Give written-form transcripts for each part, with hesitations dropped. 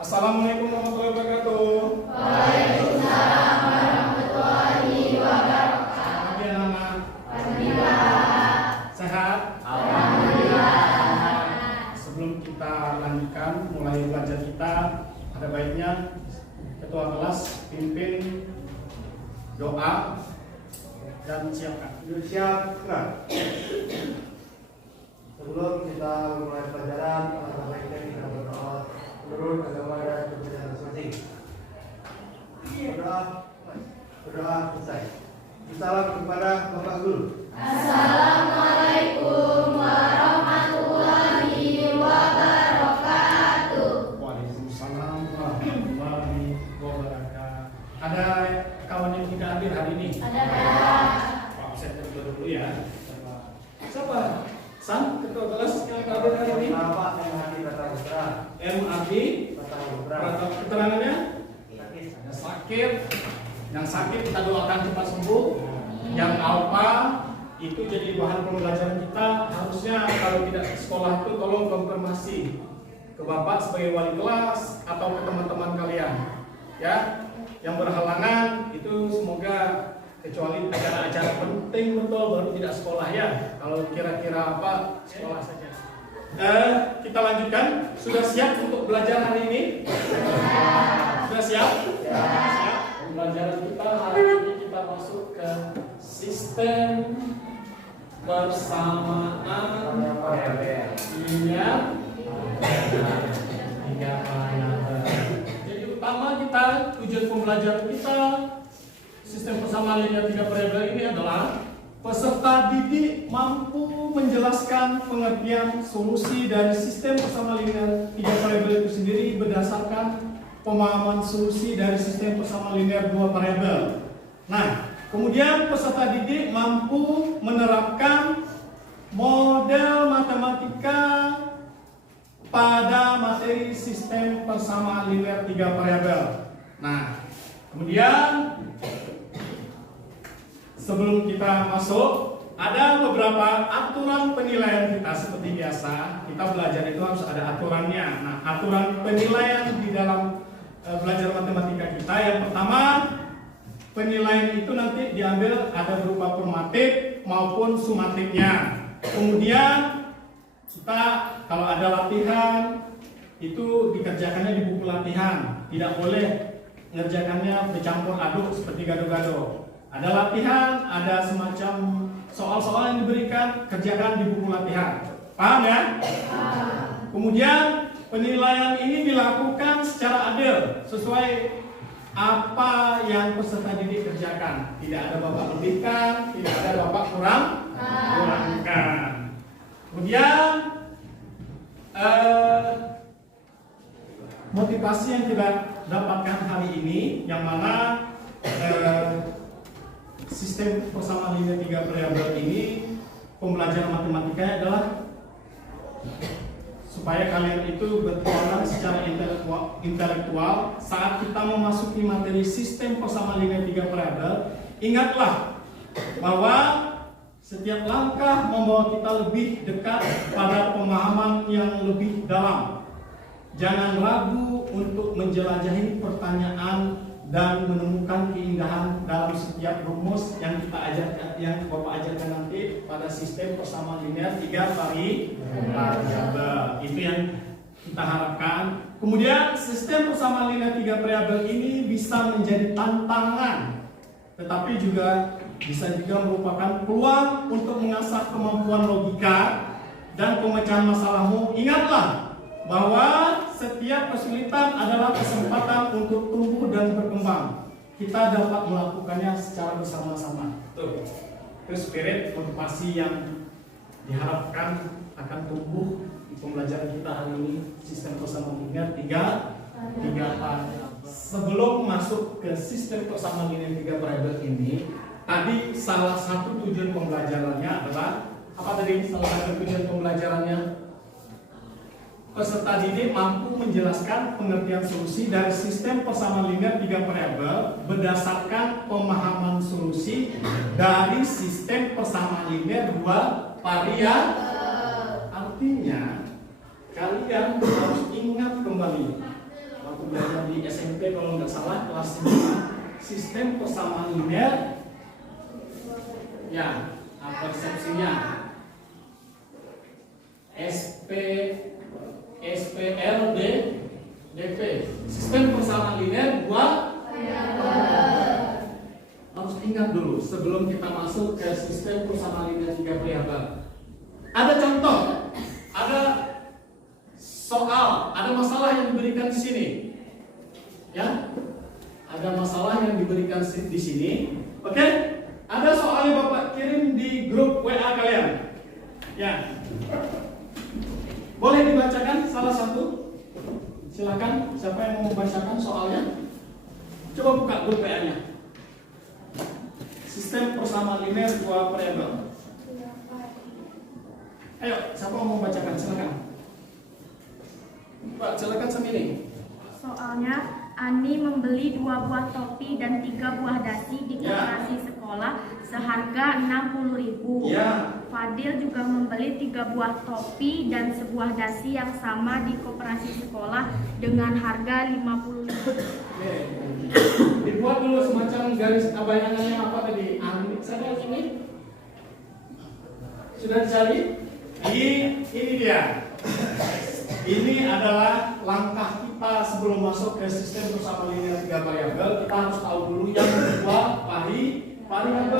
Assalamualaikum warahmatullahi wabarakatuh. Waalaikumsalam warahmatullahi wabarakatuh. Pagi anak-anak. Alhamdulillah. Sehat? Alhamdulillah. Sebelum kita lanjutkan mulai belajar kita, ada baiknya ketua kelas pimpin doa dan siapkan. Siapkan. Sebelum kita memulai pelajaran, alangkah baiknya kita berdoa menurut agama dan kepercayaan masing-masing. Berdoa selesai. Salam kepada Bapak Guru. Assalamualaikum warahmatullahi wabarakatuh. Waalaikumsalam warahmatullahi wabarakatuh. Ada kawan yang tidak hadir hari ini? Ada. Pak, saya dulu ya. Siapa? San, ketua kelas yang hadir hari ini? Bapak MHD Batang Putra. MAD. Batang Putra. Keterangannya? Sakit. Ada sakit. Yang sakit kita doakan cepat sembuh. Yang alpa itu jadi bahan pembelajaran kita. Harusnya kalau tidak ke sekolah itu tolong konfirmasi ke bapak sebagai wali kelas atau ke teman-teman kalian. Ya, yang berhalangan itu semoga kecuali acara-acara penting betul baru tidak sekolah ya. Kalau kira-kira apa sekolah saja. Kita lanjutkan. Sudah siap untuk belajar hari ini? Sudah siap? Siap. Pembelajaran kita hari ini kita masuk ke sistem persamaan tiga variabel. Jadi utama kita tujuan pembelajaran kita sistem persamaan linear tiga variabel ini adalah peserta didik mampu menjelaskan pengertian solusi dari sistem persamaan linear tiga variabel itu sendiri berdasarkan pemahaman solusi dari sistem persamaan linear dua variabel. Nah, kemudian peserta didik mampu menerapkan model matematika pada materi sistem persamaan linear tiga variabel. Nah, kemudian sebelum kita masuk, ada beberapa aturan penilaian kita seperti biasa. Kita belajar itu harus ada aturannya. Nah, aturan penilaian di dalam belajar matematika kita, yang pertama, penilaian itu nanti diambil ada berupa formatif maupun sumatifnya. Kemudian kita kalau ada latihan itu dikerjakannya di buku latihan, tidak boleh mengerjakannya bercampur aduk seperti gado-gado. Ada latihan, ada semacam soal-soal yang diberikan, kerjakan di buku latihan. Paham ya? Kemudian penilaian ini dilakukan secara adil sesuai apa yang peserta didik kerjakan. Tidak ada bapak lebihkan, tidak ada bapak kurangkan. Kemudian motivasi yang kita dapatkan hari ini, yang mana sistem persamaan linear tiga variabel ini pembelajaran matematikanya adalah supaya kalian itu berperan secara intelektual saat kita memasuki materi sistem persamaan linear tiga variabel. Ingatlah bahwa setiap langkah membawa kita lebih dekat pada pemahaman yang lebih dalam. Jangan ragu untuk menjelajahi pertanyaan dan menemukan keindahan dalam setiap rumus yang kita ajarkan, yang Bapak ajarkan nanti pada sistem persamaan linear tiga variabel. Itu yang kita harapkan. Kemudian sistem persamaan linear tiga variabel ini bisa menjadi tantangan, tetapi juga bisa juga merupakan peluang untuk mengasah kemampuan logika dan pemecahan masalahmu. Ingatlah bahwa setiap kesulitan adalah kesempatan untuk tumbuh dan berkembang. Kita dapat melakukannya secara bersama-sama. Tuh, itu spirit motivasi yang diharapkan akan tumbuh di pembelajaran kita hari ini, sistem persamaan linear tiga variabel. Sebelum masuk ke sistem persamaan linear tiga variabel ini, tadi salah satu tujuan pembelajarannya adalah apa tadi? Salah satu tujuan pembelajarannya, peserta didik mampu menjelaskan pengertian solusi dari sistem persamaan linear tiga variabel berdasarkan pemahaman solusi dari sistem persamaan linear dua variabel. Artinya kalian harus ingat kembali Waktu belajar di SMP kalau nggak salah kelas 5 sistem persamaan linear. Ya, persepsinya SPLD DP. Sistem persamaan linear buat harus ingat dulu sebelum kita masuk ke sistem persamaan linear 3 variabel. Ada contoh, ada soal, ada masalah yang diberikan di sini. Ya, ada masalah yang diberikan di sini. Oke, ada soalnya Bapak kirim di grup WA kalian. Ya, boleh dibacakan salah satu. Silakan, siapa yang mau membacakan soalnya? Coba buka grup WA-nya. Sistem persamaan linear 2 variabel. Ayo, siapa mau membacakan? Silakan. Pak, silakan semini. Soalnya Ani membeli 2 buah topi dan 3 buah dasi di koperasi sekolah seharga 60.000. Ya. Fadil juga membeli 3 buah topi dan sebuah dasi yang sama di koperasi sekolah dengan harga 50.000. Oke. Dibuat dulu semacam garis bayangannya apa tadi? Ani, saya ini sudah dicari? Ini dia. Ini adalah langkah kita sebelum masuk ke sistem persamaan linear 3 variabel. Kita harus tahu dulu yang kedua variabel.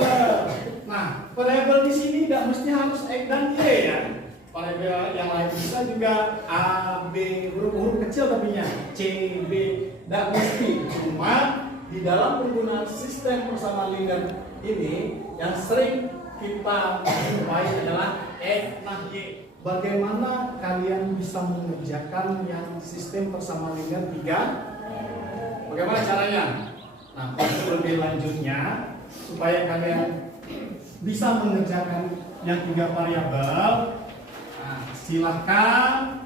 Nah, variabel di sini tidak mesti harus X dan Y ya. Variabel yang lain bisa juga A, B, huruf-huruf kecil tapi nya C, B, tidak mesti. Cuma di dalam penggunaan sistem persamaan linear ini yang sering kita jumpai adalah X nah Y. Bagaimana kalian bisa mengerjakan yang sistem persamaan linear 3? Bagaimana caranya? Nah, untuk lebih lanjutnya supaya kalian bisa mengerjakan yang 3 variabel, nah, silahkan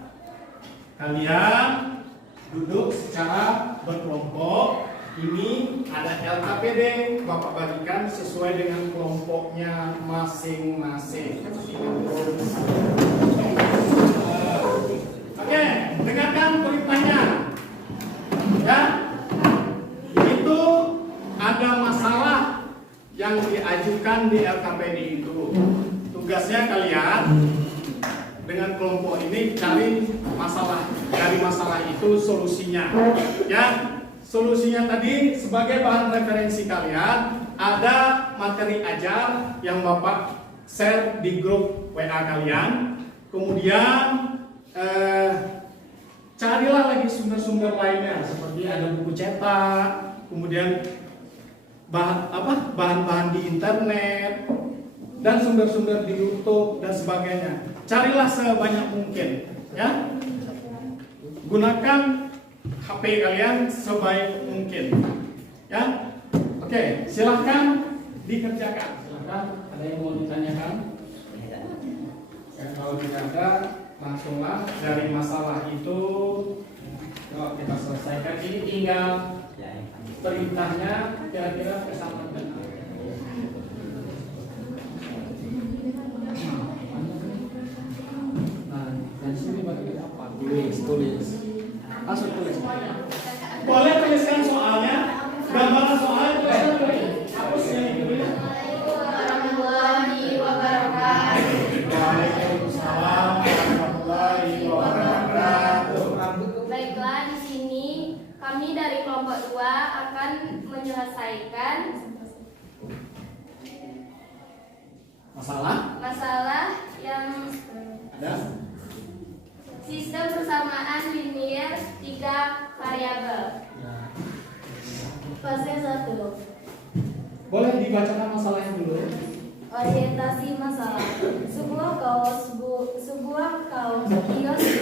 kalian duduk secara berkelompok. Ini ada LKPD, Bapak bagikan sesuai dengan kelompoknya masing-masing. Oke, dengarkan perintahnya. Ya, itu ada masalah yang diajukan di LKPD itu. Tugasnya kalian dengan kelompok ini cari masalah. Dari masalah itu solusinya. Ya. Solusinya tadi sebagai bahan referensi kalian ada materi ajar yang Bapak share di grup WA kalian. Kemudian carilah lagi sumber-sumber lainnya seperti ada buku cetak, kemudian bahan-bahan di internet dan sumber-sumber di YouTube dan sebagainya. Carilah sebanyak mungkin, ya. Gunakan HP kalian sebaik mungkin, ya. Oke, silahkan dikerjakan. Silahkan, ada yang mau ditanyakan? Ya, kalau tidak ada, langsunglah dari masalah itu. Kalau kita selesaikan, ini tinggal perintahnya kira-kira kesampaian. Nah, dan sini bagi apa? Tulis. Langsung tulis. Boleh tuliskan soalnya, gambaran soalnya tulis. Hapus yang itu dulu. Warahmatullahi wabarakatuh. Waalaikumsalam warahmatullahi wabarakatuh. Baiklah, di sini kami dari kelompok 2 akan menyelesaikan masalah yang Ada? sistem persamaan linear 3 variabel. Fase 1. Boleh dibacakan masalahnya dulu. Orientasi masalah. Sebuah kaos kios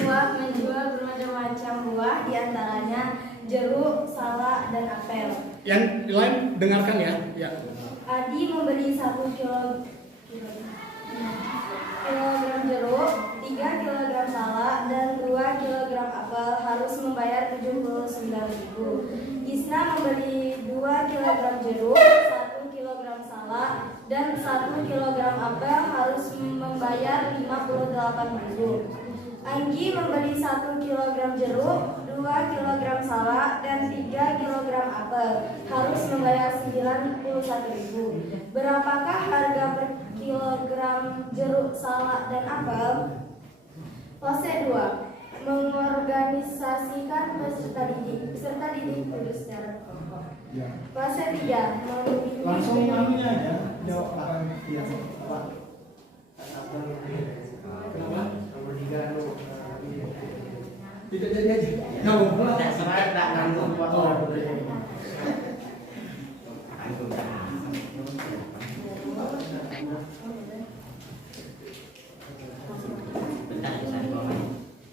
buah menjual bermacam-macam buah, diantaranya jeruk, salak, dan apel. Yang lain dengarkan ya. Ya. Adi membeli 1 kilogram jeruk, 3 kilogram salak, dan 2 kilogram apel, harus membayar 79.000. Isna membeli 2 kilogram jeruk, 1 kilogram salak, dan 1 kilogram apel, harus membayar 58.000. Anggi membeli 1 kilogram jeruk, 2 kilogram salak, apel harus membayar 91.000. Berapakah harga per kilogram jeruk, salak, dan apel? Fase 2. Mengorganisasikan peserta didik kudus secara kelompok. Ya. Fase 3. Langsung anunya aja jawab apa yang biasa. Apa? Kenapa? Nomor 3 lu Tidak jadi aja. Ngomong pula. saya tidak nanggung waktu.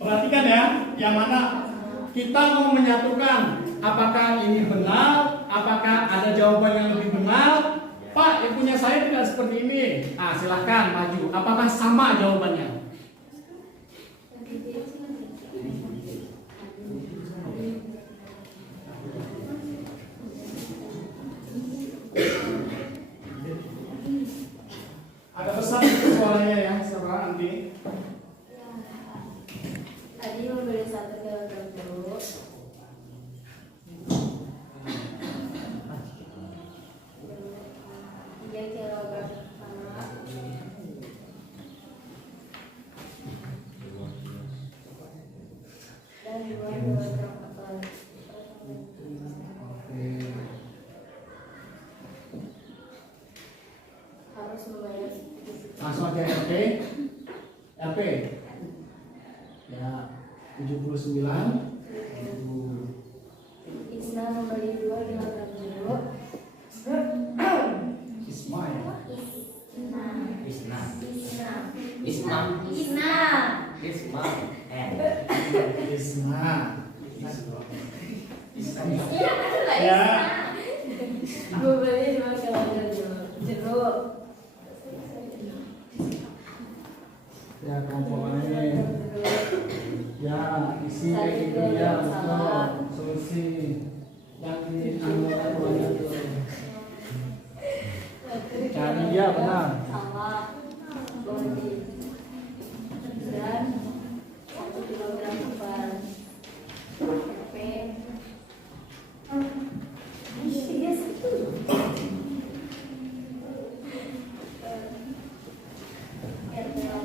Perhatikan ya, yang mana kita mau menyatukan apakah ini benar, apakah ada jawaban yang lebih benar. Pak, yang punya saya tidak seperti ini. Ah, silahkan maju. Apakah sama jawabannya? Ada pesan suaranya ya, saudara nanti. Tadi membeli 1 kilogram jeruk. 3 kilogram salak. Dan 2 kilogram apel. Harus membayar. Langsung aja RP. RP. Ya, 79. Isna membeli 2 kilogram jeruk. Ismail. Isna. Isma. Ya. Membeli 2 kilogram jeruk. Ya, komponennya. Ya, isi itu ya, betul. Solusi yang dianggap itu. Cari dia benar. Salak, bodi, dan 1 kilogram apel. P. Iya satu. RP 1.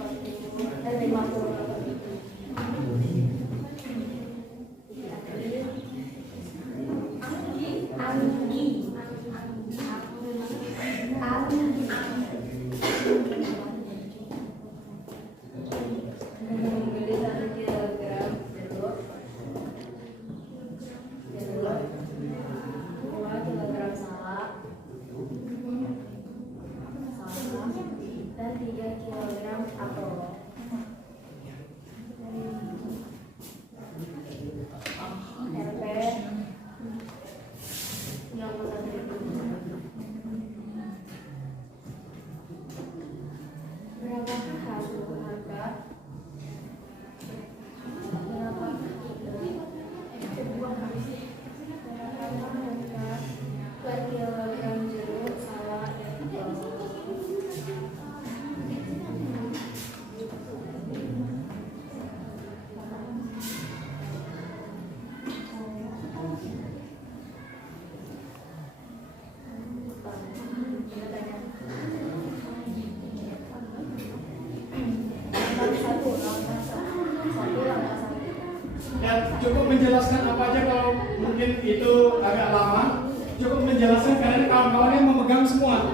Ya, cukup menjelaskan apa aja kalau mungkin itu agak lama. Cukup menjelaskan karena kawan-kawannya memegang semua.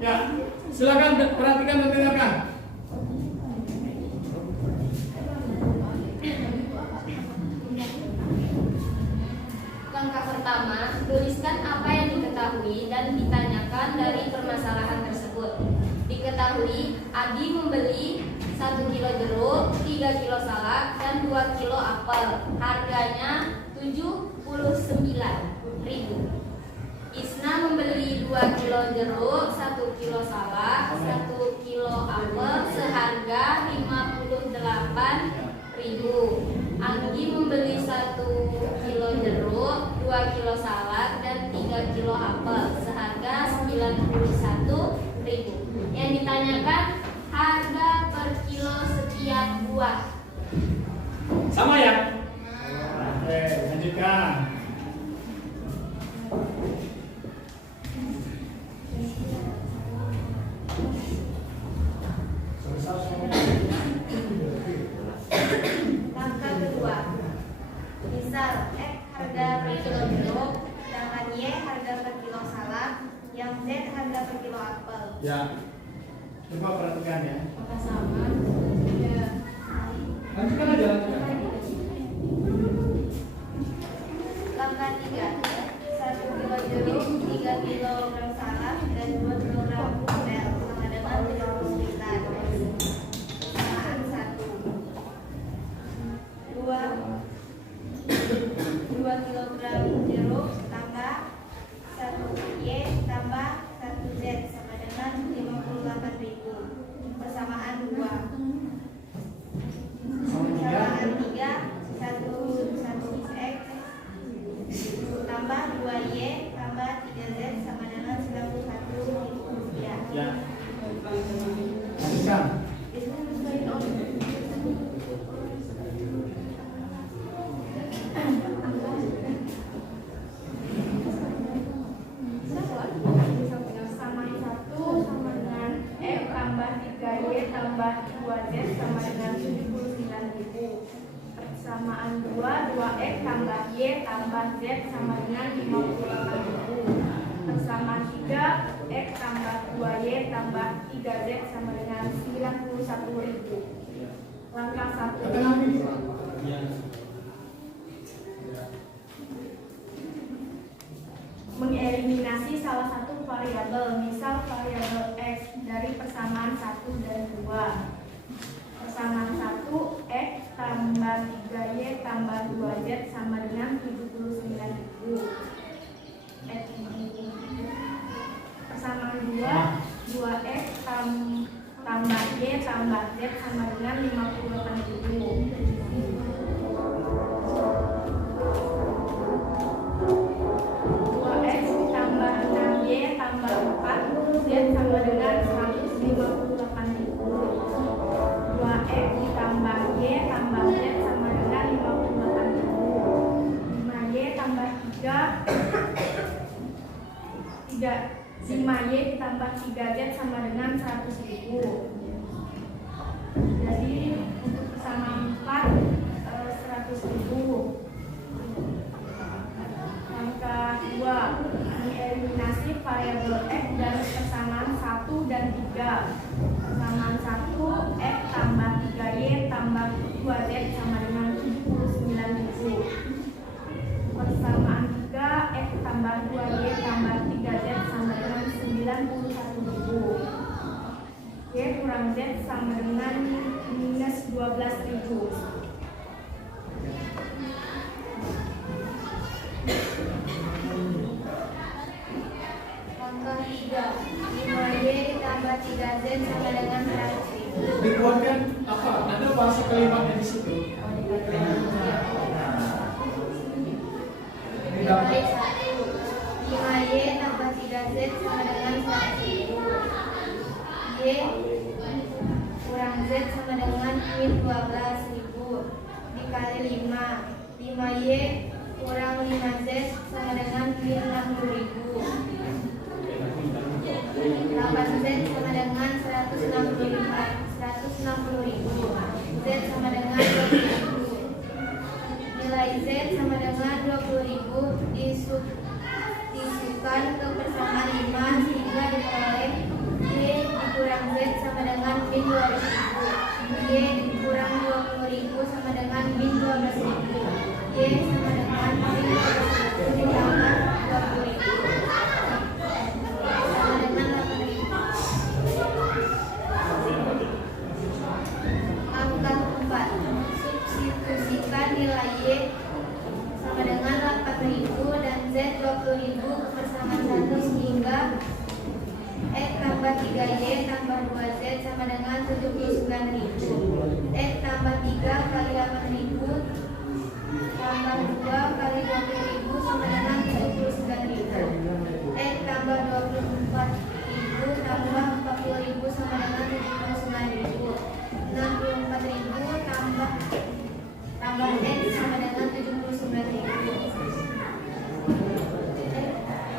Ya, silakan perhatikan dan dengarkan. Langkah pertama, tuliskan apa yang diketahui dan ditanyakan dari permasalahan tersebut. Diketahui, Adi membeli 1 kilo jeruk, 3 kilo salak, dan 2 kilo apel. Harganya 79.000. Isna membeli 2 kilo jeruk, 1 kilo salak, 1 kilo apel seharga 58.000. Anggi membeli 1 kilo jeruk, 2 kilo salak, dan 3 kilo apel seharga 91.000. Yang ditanyakan harga per kilo setiap buah. Sama ya? Oke, lanjutkan. apel. Ya. Coba perhatikan ya. Pasaman. Ya. Lanjutkan aja, lanjutkan. Langkah 3. 1 kilo jeruk, 3 kilogram salak, dan 2 kilogram apel sama dengan 79. Persamaan 1. 2 kilogram jeruk tambah 1 Y tambah 1 Z sama dengan 58.000. Persamaan 2. Persamaan 3. 1 X tambah 2 Y tambah 3 Z sama dengan 91.000 rupiah. Ya. Lanjutkan. Persamaan 1 sama dengan F tambah 3Y tambah 2Z sama dengan 79.000. Persamaan 2, 2X tambah Y tambah Z sama dengan 58.000. Persamaan 3, X tambah 2Y tambah 3Z sama dengan 91.000. Langkah 1. Katakan ini. Ya. Mengeliminasi salah satu variabel, misal variabel X dari persamaan 1 dan 2. Persamaan 1, X tambah 3Y tambah 2Z sama dengan 79.000. Persamaan 2, 2X tambah Y tambah Z sama dengan 58.000. 2X tambah 6Y tambah 4 Z sama dengan 158.000. 2X tambah Y tambah Z sama dengan 58.000. 5Y tambah 5Y ditambah 3Z sama dengan 100.000. Jadi untuk persamaan 4 100.000. Langkah 2. Mengeliminasi variabel X dari persamaan 1 dan 3. Persamaan 1, X tambah 3Y tambah 2Z sama dengan 79.000. Persamaan 3, X tambah 2Y tambah 3Z sama dengan 91.000. Y kurang Z sama dengan minus 12.000. Langkah 3. 5Y ditambah 3Z sama dengan 100.000. Dikuatkan apa? Ada bahasa kalimatnya di situ. Dibalik 1. 5Y tambah 3Z sama dengan 100.000. Y kurang Z sama dengan min 12.000 dikali 5. 5Y kurang 5Z sama dengan min 60.000. 8Z sama dengan 160.000. Z sama dengan 20.000. Nilai Z sama dengan 20.000 disukkan ke persamaan 5 sehingga diperoleh Y dikurang Z sama dengan min 12.000. Y dikurang 20.000 sama dengan min 12.000. Y sama dengan min 12.000 ditambah 20.000 sama dengan 8.000. Angka 4. Substitusikan nilai Y sama dengan 8.000 dan Z 20.000 ke persamaan 1 sehingga X tambah 3Y tambah 2Z sama dengan 79.000. X tambah 3 kali 8.000 tambah 2 kali 20.000 sama dengan 79.000. X tambah 24.000 tambah 40.000 sama dengan 79.000. 64.000 tambah X sama dengan 79.000.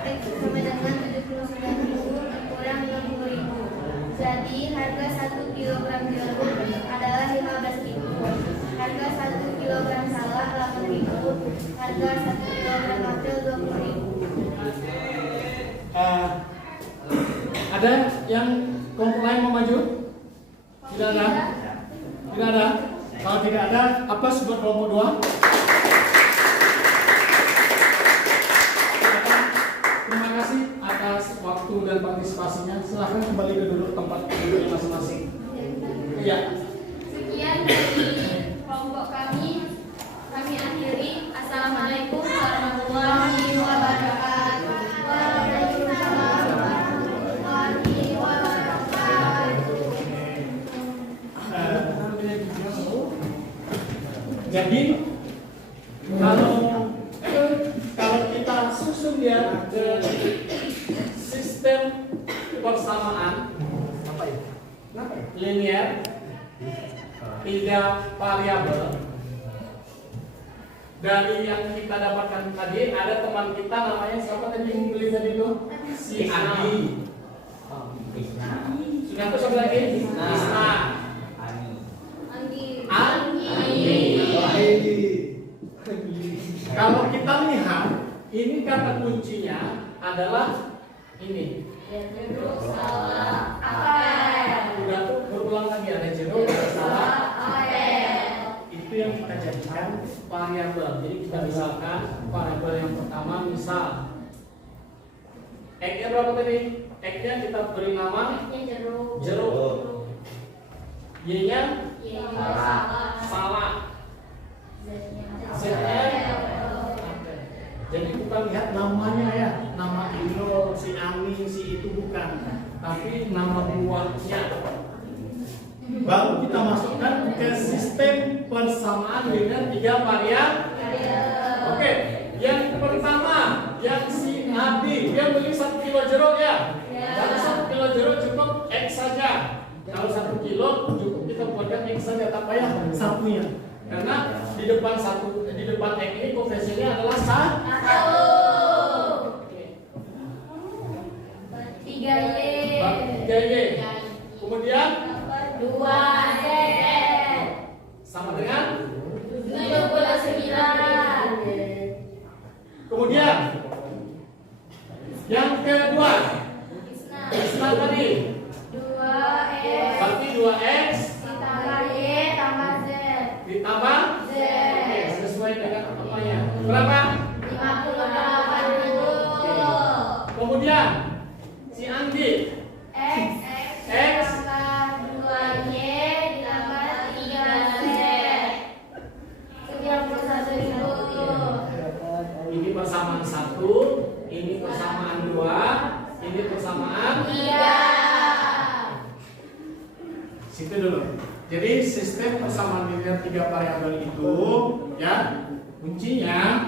X sama dengan 79.000 kurang 60.000. Jadi harga 1 kg jeruk adalah 15.000. Harga 1 kg salak 8.000. Harga 1 kg apel 20.000. Ada yang kelompok lain mau maju? Tidak ada? Tidak ada? Kalau tidak ada, apa sebut kelompok 2? Terima kasih atas waktu dan partisipasinya. Silahkan kembali ke duduk tempat duduknya masing-masing. Iya. Sekian dari kelompok kami akhiri. Assalamualaikum warahmatullahi wabarakatuh. Waalaikumsalam warahmatullahi wabarakatuh. Jadi kalau kita susun ya ke sistem persamaan linear 3 variabel dari yang kita dapatkan tadi. Ada teman kita namanya siapa tadi yang beli tadi itu? Si Andi. Sudah tuh siapa lagi? Isna. Kalau kita lihat, ini kata kuncinya adalah ini. Udah tuh berulang lagi, ada jeruk, ada salah. Itu yang kita jadikan variabel. Jadi kita misalkan variabel yang pertama misal X-nya berapa tadi? X-nya kita beri nama jeruk. Y-nya salah. Z-nya. Jadi bukan lihat namanya ya, nama Indro, si Ani, si itu bukan, tapi nama buahnya. Baru kita masukkan ke sistem persamaan dengan 3 variabel. Oke, yang pertama, yang si Abi, dia beli 1 kilo jeruk ya. Kalau 1 kilo jeruk cukup X saja. Kalau 1 kilo cukup kita buatkan X saja, tak payah satunya. Karena di depan X ini koefisiennya adalah 1. 3Y. Kemudian 2Z sama dengan 79. Kemudian yang kedua, Isna tadi 2X berarti 2X ditambah Y tambah Z ditambah Z. Oke, sesuai dengan apanya. Berapa? 58.000. Kemudian si Andi X ditambah 2Y ditambah 3Z 91.000. ini persamaan 1, ini persamaan 2, ini persamaan 3. situ dulu. Jadi sistem persamaan linear 3 variabel itu ya kuncinya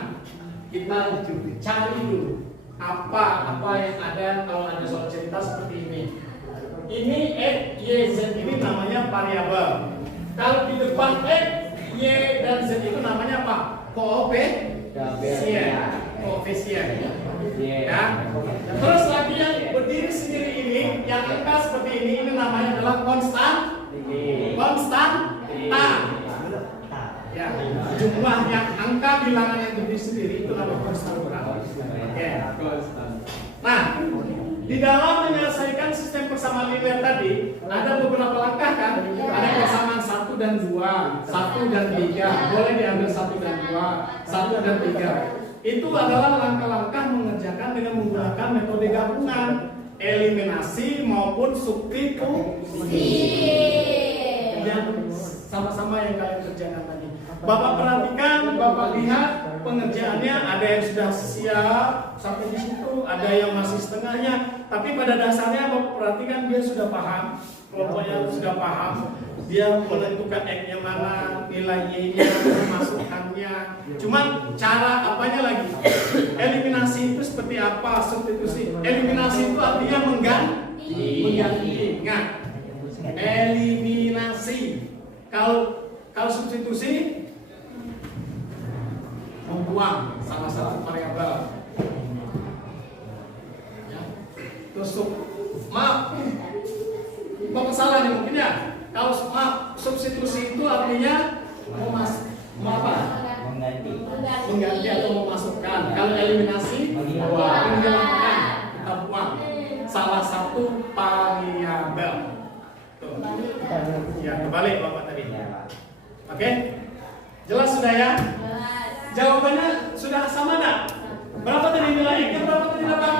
kita cari dulu apa yang ada kalau ada soal cerita seperti ini. Ini X, Y, Z ini namanya variabel. Kalau di depan X, Y, dan Z itu namanya apa? Koefisien. Ya. Terus lagi yang berdiri sendiri ini, yang angka seperti ini namanya adalah konstanta. Ya, jumlah yang angka bilangan yang berdiri sendiri itu namanya konstanta. Oke. Nah, di dalam menyelesaikan sistem persamaan linear tadi ada beberapa langkah kan? Ada persamaan 1 dan 2, 1 dan 3. Boleh diambil 1 dan 2, 1 dan 3. Itu adalah langkah-langkah mengerjakan dengan menggunakan metode gabungan, eliminasi maupun substitusi. Yang sama-sama yang kalian kerjakan tadi. Bapak perhatikan, Bapak lihat pengerjaannya ada yang sudah siap sampai di situ, ada yang masih setengahnya. Tapi pada dasarnya Bapak perhatikan dia sudah paham, kelompoknya sudah paham. Dia menentukan X-nya mana, nilai Y-nya, masukkannya. Cuman cara apanya lagi? Eliminasi itu seperti apa? Substitusi. Eliminasi itu artinya mengganti. Ingat, eliminasi. Kalau substitusi membuang salah satu variabel. Ya. Terus maaf, Bapak salah nih mungkin ya. Kalau substitusi itu artinya mengganti atau memasukkan. Kalau eliminasi menghilangkan, kita buang salah satu Ya, kebalik Bapak tadi. Oke? Jelas sudah ya? Jawabannya sudah sama enggak? Berapa tadi nilai X? Berapa tadi dapat?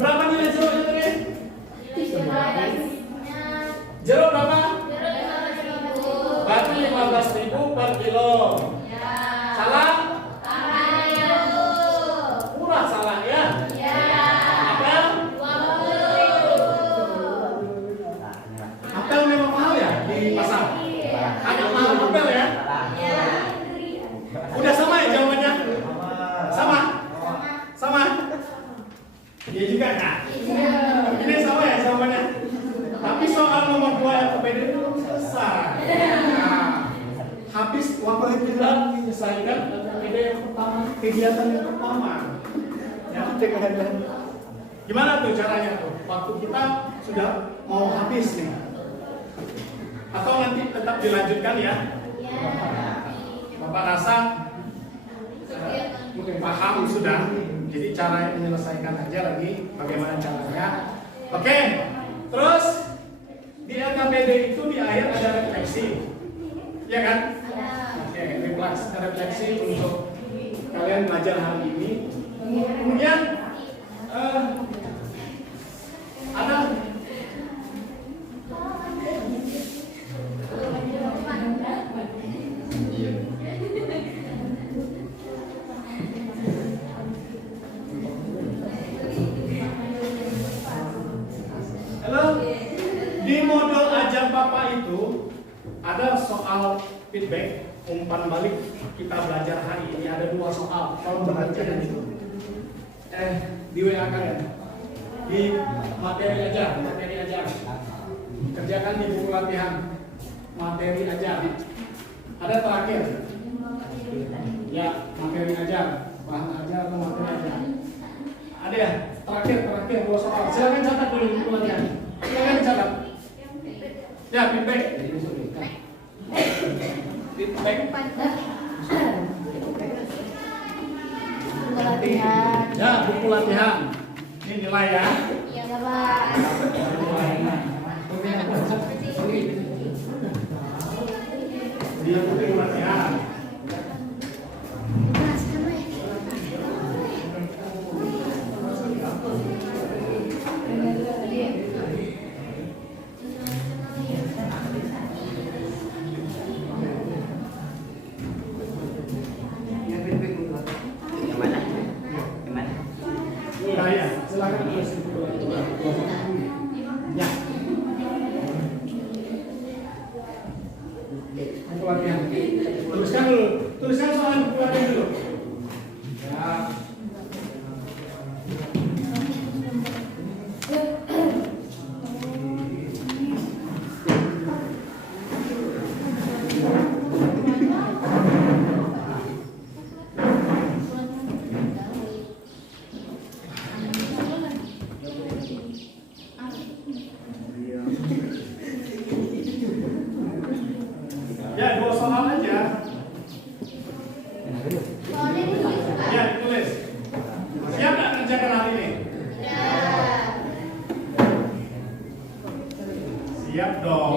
Berapa nilai jeruknya tadi? Jeruk berapa? Berarti 15.000 per kilo. Salah? Murah salah ya? Apel? Apel memang mahal ya di pasar? Agak mahal apel ya? Udah sama ya jawabannya? Sama? Sama? Iya juga kan? Ini sama ya jawabannya? Tapi soal nomor 2 LKPD belum selesai. Nah, habis waktu kita menyelesaikan LKPD yang pertama, kegiatan yang pertama. Ya, gimana tuh caranya tuh? Waktu kita sudah mau habis nih. Atau nanti tetap dilanjutkan ya? Bapak rasa paham sudah. Jadi cara menyelesaikan aja lagi bagaimana caranya. Oke. Terus di LKPD itu di akhir ada refleksi. Ya kan? Oke, refleksi untuk kalian belajar hari ini. Kemudian ada di modul ajar Bapak itu ada soal feedback umpan balik kita belajar hari ini, ada 2 soal. Kalau perhatikan itu di WA kalian di materi ajar kerjakan di buku latihan materi ajar. Ada terakhir ya, materi ajar, bahan ajar atau materi ajar. Ada ya, terakhir 2 soal. Silakan catat dulu di buku latihan. Silakan catat. Ya, feedback. Ya, buku latihan. Ini nilai ya. Iya, Bapak. Dia buku latihan. Ya, silakan tulis di buku latihan. Ya. Buku latihan. Tuliskan dulu. Tuliskan soal buku latihan dulu. Ya. Ya, 2 soal aja. Ya, tulis. Siap nggak kerjakan hari ini? Siap dong.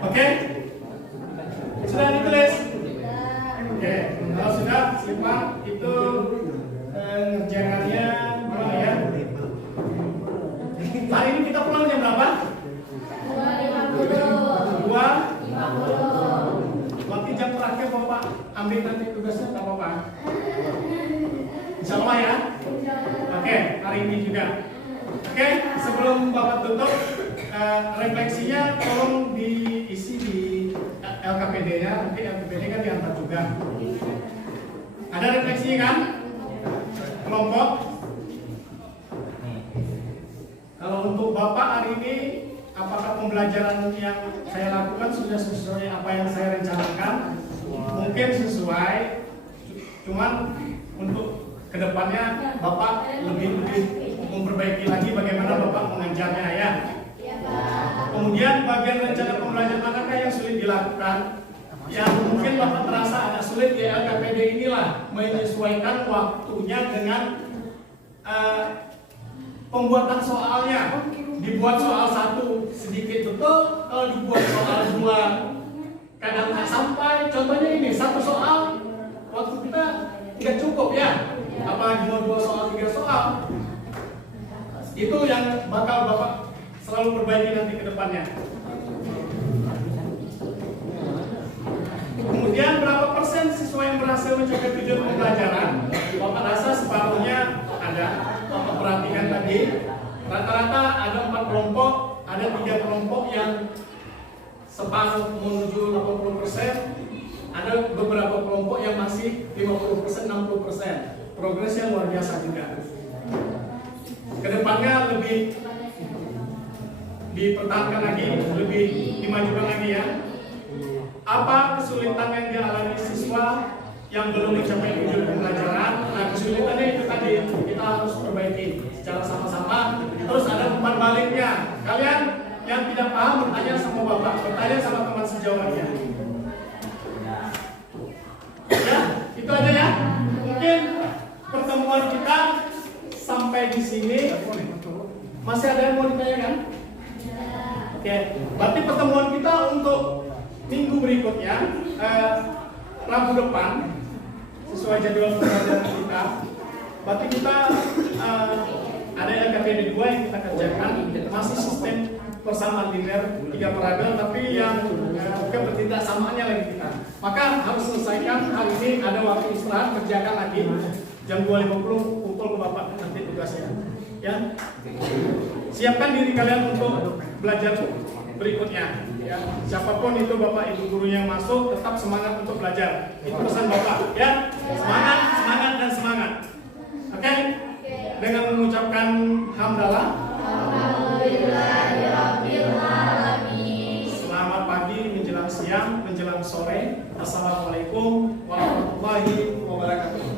Oke? Sudah ditulis? Oke, kalau sudah simpan itu ngerjakannya gimana ya? Hari ini kita pulang jam berapa? 2:50. Nanti jam terakhir Bapak ambil nanti tugasnya tak apa-apa. Insya Allah ya. Oke, hari ini juga. Oke, sebelum Bapak tutup, refleksinya tolong diisi di LKPD-nya. Nanti LKPD kan diantar juga. Ada refleksi kan? Kelompok. Kalau untuk Bapak hari ini, apakah pembelajaran yang saya lakukan sudah sesuai apa yang saya rencanakan? Mungkin sesuai, cuman untuk kedepannya Bapak lebih memperbaiki lagi bagaimana Bapak mengajarnya ya. Kemudian bagian rencana pembelajaran adakah yang sulit dilakukan? yang mungkin Bapak terasa agak sulit ya, LKPD inilah menyesuaikan waktunya dengan pembuatan soalnya. Dibuat soal 1 sedikit betul, kalau dibuat soal 2 kadang tak sampai. Contohnya ini, 1 soal waktu kita nggak cukup ya, apalagi mau 2 soal 3 soal. Itu yang bakal Bapak selalu perbaiki nanti ke depannya. Kemudian berapa persen siswa yang berhasil mencapai tujuan pembelajaran? Bapak rasa separuhnya ada. Bapak perhatikan tadi, rata-rata ada 4 kelompok, ada 3 kelompok yang separuh menuju 80%, ada beberapa kelompok yang masih 50%, 60%. Progresnya luar biasa juga. Kedepannya lebih dipertahankan lagi, lebih dimajukan lagi ya. Apa kesulitan yang dialami siswa yang belum mencapai tujuan pembelajaran? Nah, kesulitannya itu tadi kita harus perbaiki secara sama-sama. Terus ada umpan baliknya. Kalian yang tidak paham bertanya sama Bapak, bertanya sama teman sejawatnya. Ya, itu aja ya. Mungkin pertemuan kita sampai di sini. Masih ada yang mau ditanyakan? Oke, berarti pertemuan kita untuk minggu berikutnya, Rabu depan, sesuai jadwal pembelajaran kita. Berarti kita ada LKPD 2 yang kita kerjakan, masih sistem persamaan linear 3 parabel, tapi yang ketidaksamaannya lagi kita. Maka harus selesaikan hari ini, ada waktu istirahat, kerjakan lagi. Jam 2.50 kumpul ke Bapak nanti tugasnya. Ya, siapkan diri kalian untuk belajar berikutnya. Ya, siapapun itu Bapak Ibu guru yang masuk, tetap semangat untuk belajar. Itu pesan Bapak. Ya, semangat, semangat dan semangat. Oke? Dengan mengucapkan hamdalah. Selamat pagi menjelang siang, menjelang sore. Assalamualaikum warahmatullahi wabarakatuh.